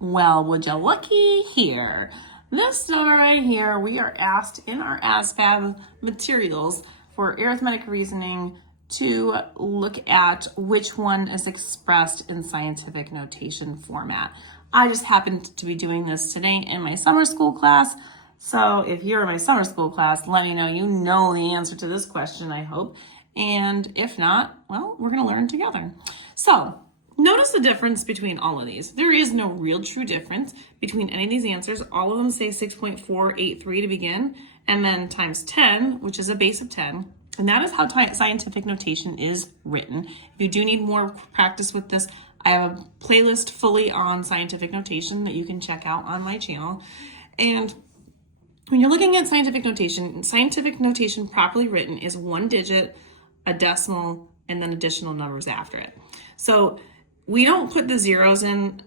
Well, would you looky here? This number right here, we are asked in our ASVAB materials for arithmetic reasoning to look at which one is expressed in scientific notation format. I just happened to be doing this today in my summer school class. So if you're in my summer school class, let me know you know the answer to this question, I hope. And if not, well, we're going to learn together. So notice the difference between all of these. There is no real true difference between any of these answers. All of them say 6.483 to begin, and then times 10, which is a base of 10. And that is how scientific notation is written. If you do need more practice with this, I have a playlist fully on scientific notation that you can check out on my channel. And when you're looking at scientific notation properly written is one digit, a decimal, and then additional numbers after it. So we don't put the zeros in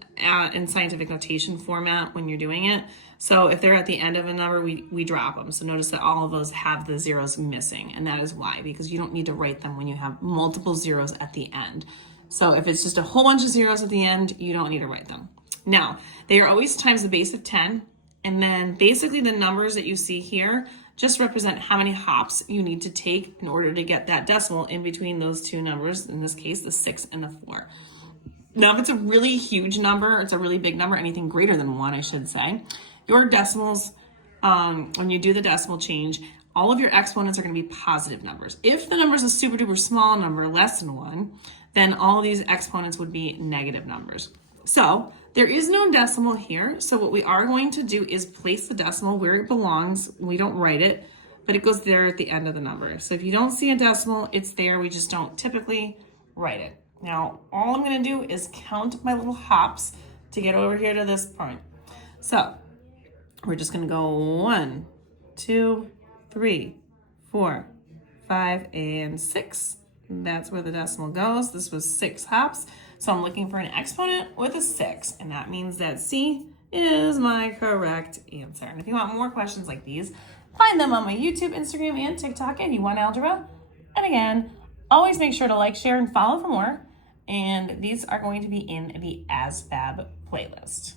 scientific notation format when you're doing it. So if they're at the end of a number, we drop them. So notice that all of those have the zeros missing, and that is why, because you don't need to write them when you have multiple zeros at the end. So if it's just a whole bunch of zeros at the end, you don't need to write them. Now, they are always times the base of 10, and then basically the numbers that you see here just represent how many hops you need to take in order to get that decimal in between those two numbers, in this case, the 6 and the 4. Now, if it's a really huge number, it's a really big number, anything greater than 1, I should say, your decimals, when you do the decimal change, all of your exponents are going to be positive numbers. If the number is a super duper small number, less than 1, then all of these exponents would be negative numbers. So there is no decimal here. So what we are going to do is place the decimal where it belongs. We don't write it, but it goes there at the end of the number. So if you don't see a decimal, it's there. We just don't typically write it. Now, all I'm going to do is count my little hops to get over here to this point. So we're just going to go 1, 2, 3, 4, 5, and 6. That's where the decimal goes. This was 6 hops. So I'm looking for an exponent with a 6, and that means that C is my correct answer. And if you want more questions like these, find them on my YouTube, Instagram, and TikTok at YouWantAlgebra. And again, always make sure to like, share, and follow for more. And these are going to be in the ASVAB playlist.